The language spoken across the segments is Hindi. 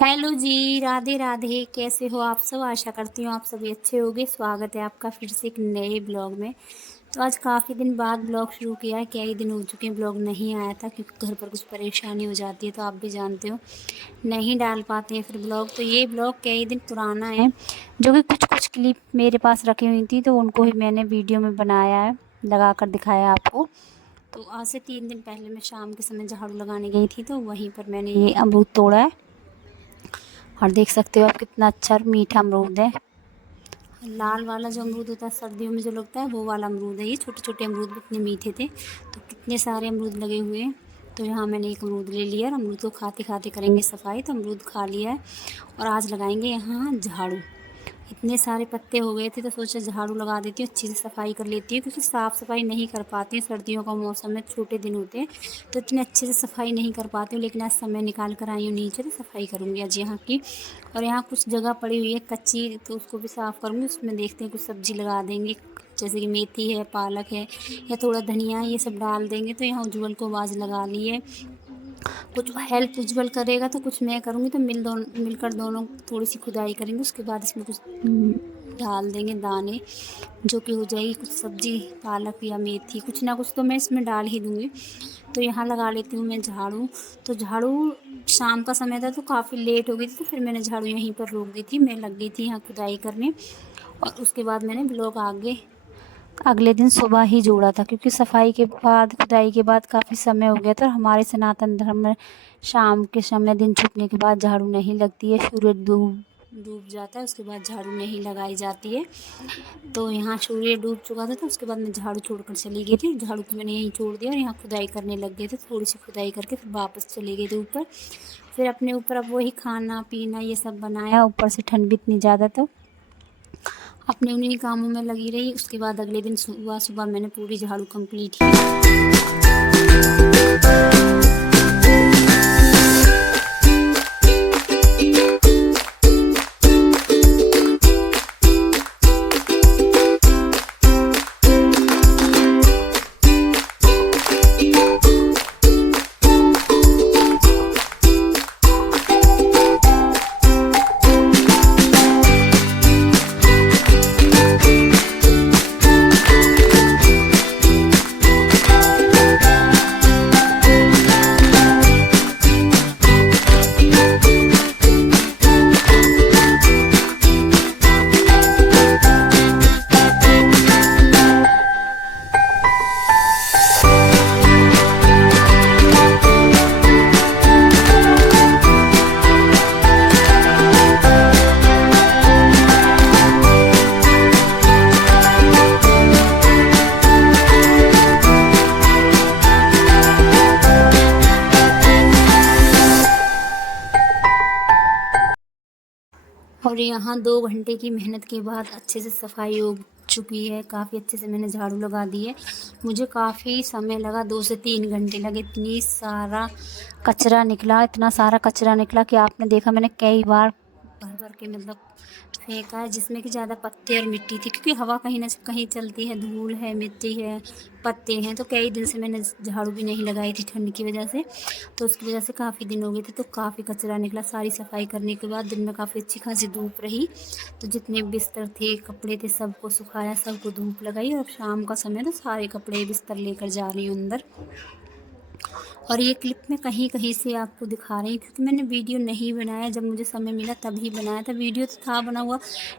हेलो जी, राधे राधे। कैसे हो आप सब? आशा करती हूँ आप सभी अच्छे होंगे। स्वागत है आपका फिर से एक नए ब्लॉग में। तो आज काफ़ी दिन बाद ब्लॉग शुरू किया है। कई दिन हो चुके हैं ब्लॉग नहीं आया था, क्योंकि घर पर कुछ परेशानी हो जाती है, तो आप भी जानते हो नहीं डाल पाते हैं फिर ब्लॉग। तो ये ब्लॉग कई दिन पुराना है, जो कि कुछ कुछ क्लिप मेरे पास रखी हुई थी, तो उनको ही मैंने वीडियो में बनाया है, लगा कर दिखाया आपको। तो आज से 3 दिन पहले मैं शाम के समय झाड़ू लगाने गई थी, तो वहीं पर मैंने ये अमरूद तोड़ा है। और देख सकते हो आप कितना अच्छा और मीठा अमरूद है। लाल वाला जो अमरूद होता है सर्दियों में जो लगता है, वो वाला अमरूद है। ये छोटे छोटे अमरूद भी इतने मीठे थे। तो कितने सारे अमरूद लगे हुए हैं। तो यहाँ मैंने एक अमरूद ले लिया और अमरूद को खाते खाते करेंगे सफाई। तो अमरूद खा लिया है और आज लगाएंगे यहाँ झाड़ू। इतने सारे पत्ते हो गए थे, तो सोचा झाड़ू लगा देती हूँ, अच्छी से सफाई कर लेती हूँ, क्योंकि साफ़ सफाई नहीं कर पाती हूँ। सर्दियों का मौसम में छोटे दिन होते हैं, तो इतने अच्छे से सफाई नहीं कर पाती हूँ। लेकिन आज समय निकाल कर आई हूँ नीचे, तो सफाई करूँगी आज यहाँ की। और यहाँ कुछ जगह पड़ी हुई है कच्ची, तो उसको भी साफ़ करूँगी। उसमें देखते हैं कुछ सब्ज़ी लगा देंगे, जैसे कि मेथी है, पालक है, या थोड़ा धनिया है, ये सब डाल देंगे। तो यहाँ उज्जवल को आवाज़ लगा ली है। कुछ हेल्प उज्जवल करेगा तो कुछ मैं करूँगी, तो मिलकर दोनों थोड़ी सी खुदाई करेंगे। उसके बाद इसमें कुछ डाल देंगे दाने, जो कि हो जाएगी कुछ सब्ज़ी, पालक या मेथी, कुछ ना कुछ तो मैं इसमें डाल ही दूँगी। तो यहाँ लगा लेती हूँ मैं झाड़ू। तो झाड़ू शाम का समय था, तो काफ़ी लेट हो गई थी, तो फिर मैंने झाड़ू यहीं पर रोक दी थी। मैं लग गई थी यहाँ खुदाई करने, और उसके बाद मैंने ब्लॉग आगे अगले दिन सुबह ही जोड़ा था, क्योंकि सफाई के बाद, खुदाई के बाद काफ़ी समय हो गया था। और हमारे सनातन धर्म में शाम के समय दिन छुपने के बाद झाड़ू नहीं लगती है। सूर्य डूब डूब जाता है, उसके बाद झाड़ू नहीं लगाई जाती है। तो यहाँ सूर्य डूब चुका था, तो उसके बाद मैं झाड़ू छोड़कर चली गई थी। झाड़ू को मैंने यहीं छोड़ दिया और यहाँ खुदाई करने लग गए थे। थोड़ी सी खुदाई करके फिर वापस चले गए थे ऊपर। फिर अपने ऊपर अब वही खाना पीना ये सब बनाया। ऊपर से ठंड भी इतनी ज़्यादा, तो अपने उन्हीं कामों में लगी रही। उसके बाद अगले दिन सुबह सुबह मैंने पूरी झाड़ू कंप्लीट की। और यहाँ 2 घंटे की मेहनत के बाद अच्छे से सफाई हो चुकी है। काफ़ी अच्छे से मैंने झाड़ू लगा दी है। मुझे काफ़ी समय लगा, 2 से 3 घंटे लगे। इतनी सारा कचरा निकला, इतना सारा कचरा निकला कि आपने देखा, मैंने कई बार भर भर के मतलब फेंका है, जिसमें कि ज़्यादा पत्ते और मिट्टी थी, क्योंकि हवा कहीं ना कहीं चलती है, धूल है, मिट्टी है, पत्ते हैं। तो कई दिन से मैंने झाड़ू भी नहीं लगाई थी ठंड की वजह से, तो उसकी वजह से काफ़ी दिन हो गए थे। तो काफ़ी कचरा निकला। सारी सफाई करने के बाद दिन में काफ़ी अच्छी खासी धूप रही, तो जितने बिस्तर थे, कपड़े थे, सबको सुखाया, सबको धूप लगाई। और शाम का समय तो सारे कपड़े बिस्तर लेकर जा रही हूँ अंदर। और ये क्लिप मैं कहीं कहीं से आपको दिखा रही हूँ, क्योंकि मैंने वीडियो नहीं बनाया। जब मुझे समय मिला तभी बनाया था। वीडियो तो था बना हुआ,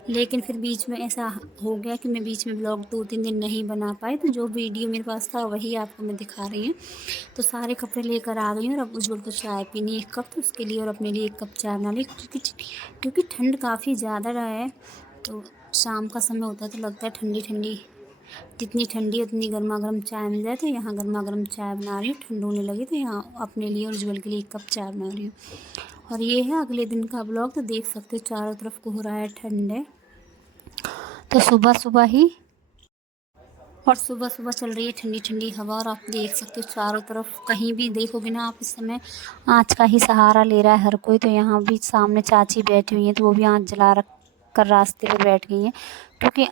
लेकिन फिर बीच में ऐसा हो गया कि मैं बीच में ब्लॉग 2-3 दिन नहीं बना पाई। तो जो वीडियो मेरे पास था वही आपको मैं दिखा रही हूँ। तो सारे कपड़े लेकर आ गई हूँ, और अब उज्जवल को चाय पीनी 1 कप, तो उसके लिए और अपने लिए 1 कप चाय बना ली, क्योंकि ठंड काफ़ी ज़्यादा रहा है। तो शाम का समय होता है तो लगता है ठंडी ठंडी, जितनी ठंडी उतनी गर्मा गर्म चाय मिल जाए। तो यहाँ गर्मा गर्म चाय बना रही हूँ, ठंड होने लगी, तो यहाँ अपने लिए और उज्जवल के लिए 1 कप चाय बना रही हूँ। और ये है अगले दिन का ब्लॉग। तो देख सकते हो चारों तरफ को हो रहा है ठंड है, तो सुबह सुबह ही, और सुबह सुबह चल रही है ठंडी ठंडी हवा। और आप देख सकते हो चारों तरफ, कहीं भी देखोगे ना आप इस समय आँच का ही सहारा ले रहा है हर कोई। तो यहाँ भी सामने चाची बैठी हुई हैं, तो वो भी आँच जला रख कर रास्ते पर बैठ गई हैं, क्योंकि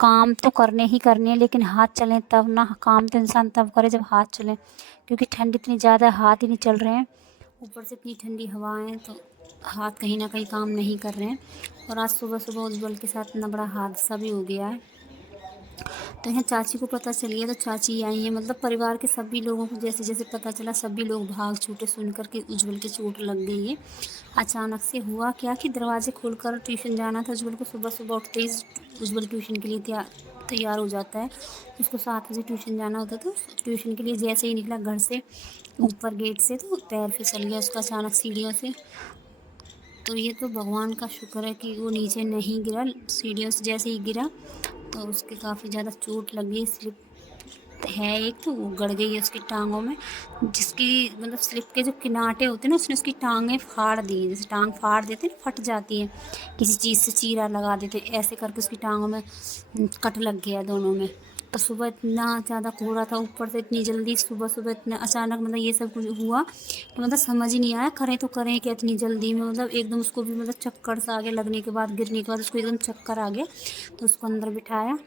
काम तो करने ही करने हैं, लेकिन हाथ चलें तब ना। काम तो इंसान तब करे जब हाथ चलें, क्योंकि ठंड इतनी ज़्यादा, हाथ ही नहीं चल रहे हैं, ऊपर से इतनी ठंडी हवाएं। तो हाथ कहीं ना कहीं काम नहीं कर रहे हैं। और आज सुबह सुबह उज्जवल के साथ इतना बड़ा हादसा भी हो गया है। तो यहाँ चाची को पता चल गया तो चाची आई है, मतलब परिवार के सभी लोगों को जैसे जैसे पता चला सभी लोग भाग छूटे सुनकर के उज्जवल की चोट लग गई है। अचानक से हुआ क्या कि दरवाजे खोलकर ट्यूशन जाना था उज्जवल को। सुबह सुबह उठते ही उज्जवल ट्यूशन के लिए तैयार हो जाता है। उसको 7 बजे ट्यूशन जाना होता तो ट्यूशन के लिए जैसे ही निकला घर से ऊपर गेट से तो पैर फिसल गया उसका अचानक सीढ़ियों से। तो ये तो भगवान का शुक्र है कि वो नीचे नहीं गिरा। सीढ़ियों से जैसे ही गिरा तो उसके काफ़ी ज़्यादा चोट लगी। स्लिप है एक तो वो गड़ गई है उसकी टांगों में, जिसकी मतलब स्लिप के जो किनारे होते हैं ना उसने उसकी टांगें फाड़ दी हैं। जैसे टांग फाड़ देते हैं फट जाती है, किसी चीज़ से चीरा लगा देते हैं, ऐसे करके उसकी टांगों में कट लग गया दोनों में। तो सुबह इतना ज़्यादा कोहरा था, ऊपर से इतनी जल्दी सुबह सुबह इतना अचानक मतलब ये सब कुछ हुआ कि मतलब समझ ही नहीं आया करें तो करें क्या इतनी जल्दी में। मतलब एकदम उसको भी मतलब चक्कर सा आ गया, लगने के बाद गिरने के बाद उसको एकदम चक्कर आ गया। तो उसको अंदर बिठाया,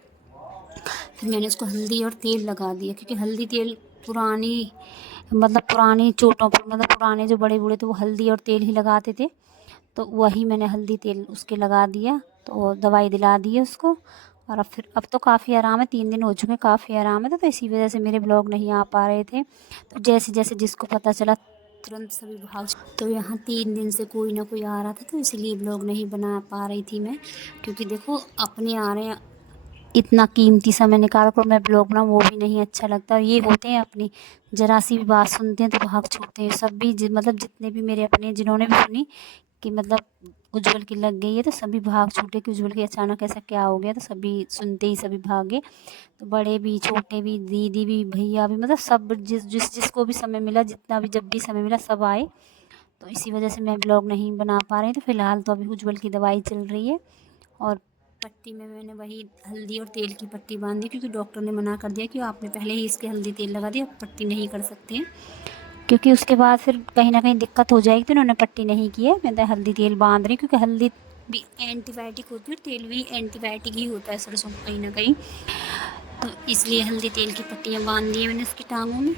फिर मैंने उसको हल्दी और तेल लगा दिया, क्योंकि हल्दी तेल पुरानी मतलब पुरानी चोटों पर मतलब पुराने जो बड़े बूढ़े थे वो हल्दी और तेल ही लगाते थे। तो वही मैंने हल्दी तेल उसके लगा दिया, तो दवाई दिला दी है उसको। और अब तो काफ़ी आराम है, 3 दिन हो चुके हैं, काफ़ी आराम है। तो इसी वजह से मेरे ब्लॉग नहीं आ पा रहे थे। तो जैसे जैसे जिसको पता चला तुरंत सभी भाग। तो यहाँ 3 दिन से कोई ना कोई आ रहा था तो इसीलिए ब्लॉग नहीं बना पा रही थी मैं, क्योंकि देखो अपने आ रहे हैं, इतना कीमती समय निकाल कर मैं ब्लॉग बनाऊँ वो भी नहीं अच्छा लगता। और ये होते हैं अपनी, ज़रा सी भी बात सुनते हैं तो भाग छूटते हैं। सब भी मतलब जितने भी मेरे अपने जिन्होंने भी सुनी कि मतलब उज्जवल की लग गई है तो सभी भाग छूटे कि उज्जवल की अचानक ऐसा क्या हो गया। तो सभी सुनते ही सभी भागे। तो बड़े भी छोटे भी दीदी भी भैया भी मतलब सब जिसको भी समय मिला, जितना भी जब भी समय मिला सब आए। तो इसी वजह से मैं ब्लॉग नहीं बना पा रही। तो फ़िलहाल तो अभी उज्जवल की दवाई चल रही है। और पट्टी में मैंने वही हल्दी और तेल की पट्टी बांध दी, क्योंकि डॉक्टर ने मना कर दिया कि आपने पहले ही इसके हल्दी तेल लगा दिया, अब पट्टी नहीं कर सकते हैं, क्योंकि उसके बाद फिर कहीं ना कहीं दिक्कत हो जाएगी। तो उन्होंने पट्टी नहीं की है, मैं तो हल्दी तेल बांध रही, क्योंकि हल्दी भी एंटीबायोटिक होती है और तेल भी एंटीबायोटिक ही होता है सरसों का कहीं ना कहीं। तो इसलिए हल्दी तेल की पट्टियाँ बांध दी है मैंने उसकी टांगों में,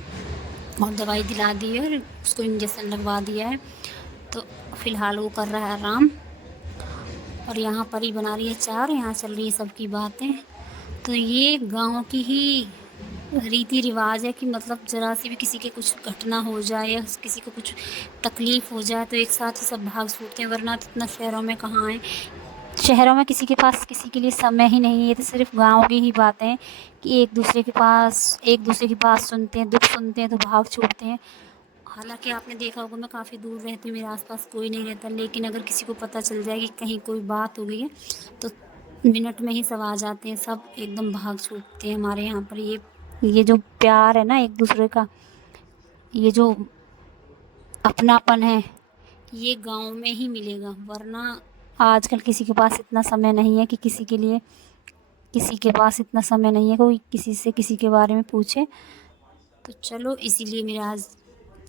और दवाई दिला दी है और उसको इंजेक्शन लगवा दिया है। तो फ़िलहाल वो कर रहा है आराम। और यहाँ पर ही बना रही है चार, यहाँ चल रही है सबकी बातें। तो ये गाँव की ही रीति रिवाज है कि मतलब ज़रा सी भी किसी के कुछ घटना हो जाए या किसी को कुछ तकलीफ़ हो जाए तो एक साथ ही सब भाग छूटते हैं, वरना तो इतना शहरों में कहाँ है। शहरों में किसी के पास किसी के लिए समय ही नहीं है। ये तो सिर्फ गाँव की ही बातें हैं कि एक दूसरे की बात सुनते हैं, दुख सुनते हैं तो भाग छूटते हैं। हालाँकि आपने देखा होगा मैं काफ़ी दूर रहती हूँ, मेरे आस-पास कोई नहीं रहता, लेकिन अगर किसी को पता चल जाए कि कहीं कोई बात हो गई है, तो मिनट में ही सब आ जाते हैं, सब एकदम भाग छूटते हैं हमारे यहाँ पर। ये जो प्यार है ना एक-दूसरे का, ये जो अपनापन है, ये गाँव में ही मिलेगा, वरना आजकल किसी के पास इतना समय नहीं है कि किसी के पास इतना समय नहीं है कोई किसी से किसी के बारे में पूछे। तो चलो इसीलिए मेरा आज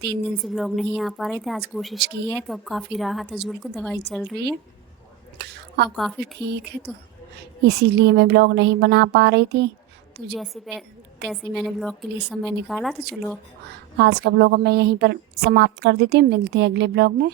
3 दिन से ब्लॉग नहीं आ पा रहे थे। आज कोशिश की है तो अब काफ़ी राहत है, उज्जवल को दवाई चल रही है, अब काफ़ी ठीक है। तो इसीलिए मैं ब्लॉग नहीं बना पा रही थी। तो तैसे मैंने ब्लॉग के लिए समय निकाला। तो चलो आज का ब्लॉग मैं यहीं पर समाप्त कर देती हूँ, मिलते हैं अगले ब्लॉग में।